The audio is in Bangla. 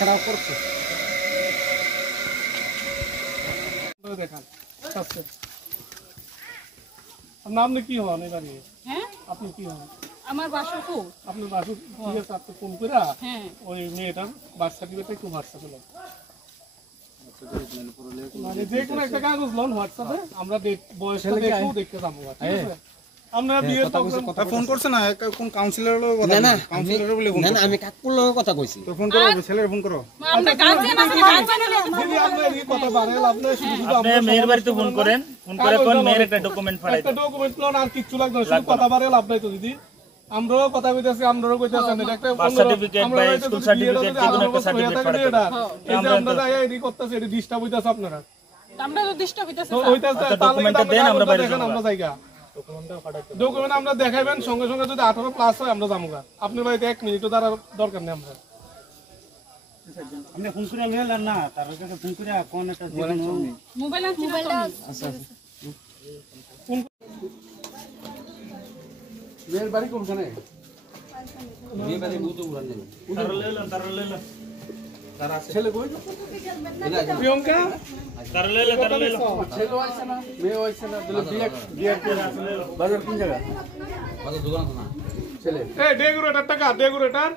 লেখাটাও করছে দেখান আপনার আপনি কি হন এবার হ্যাঁ আপনি কি হন আমার বাসুকু আপনার বাসু ঠিক আছে আপনি ফোন করে ওই মেয়েটার বার্থ সার্টিফিকেট একটু হোয়াটসঅ্যাপে লোন মানে যে কোনো একটা কাগজ লোন হোয়াটসঅ্যাপে আমরা বয়সটা দেখেও দেখতে যাবো ঠিক আছে আমরা বিয়ের কথা ফোন করছ না কোন কাউন্সিলরের কথা না কাউন্সিলরের বলে ফোন না আমি কাকুর লগে কথা কইছি তো ফোন করো ছেলের ফোন করো আমরা গার্জিয়ান আছে গার্জিয়ান যদি আপনি এই কথা বাড়াল আপনি শুধু শুধু আপনি মেয়ের বাড়িতে ফোন করেন ফোন করে কোন মেয়ের একটা ডকুমেন্ট ফাড়াই একটা ডকুমেন্ট লোন আর কিছু লাগবে না শুধু কথা বাড়াল আপনি তো দিদি আমরাও কথা কইতাছি আমরাও কইতাছেন এটা একটা বার্থ সার্টিফিকেট বা স্কুল সার্টিফিকেট যে কোনো একটা সার্টিফিকেট ফাড়াই এই যে আমরা যাই এডি করতেছি এডি ডিস্টার্ব হইতাছে আপনারা আমরা তো ডিস্টার্ব হইতাছে হইতাছে ডকুমেন্টটা দেন আমরা বাইরে দেখেন আমরা জায়গা ডকুমেন্ট আমরা দেখাইবেন সঙ্গে সঙ্গে যদি 18 প্লাস হয় আমরা যামুগা আপনার বাড়িতে 1 মিনিটও দাঁড়ার দরকার নেই আমরা আপনি ফোন করে নিলেন না তার কাছে ফোন করে কোন একটা মোবাইল আচ্ছা মেয়ের বাড়ি কোনখানে বিয়ে বাড়ি বুঝো উড়ান দেন তার লইলো ছেলে কই প্রিয়ঙ্কা তার লইলো ছেলে হইছে না মেয়ে হইছে না তাহলে বিয়ে বাজার কোন জায়গা বাজার দোকান না ছেলে এই ডেকোরেটর টাকা ডেকোরেটর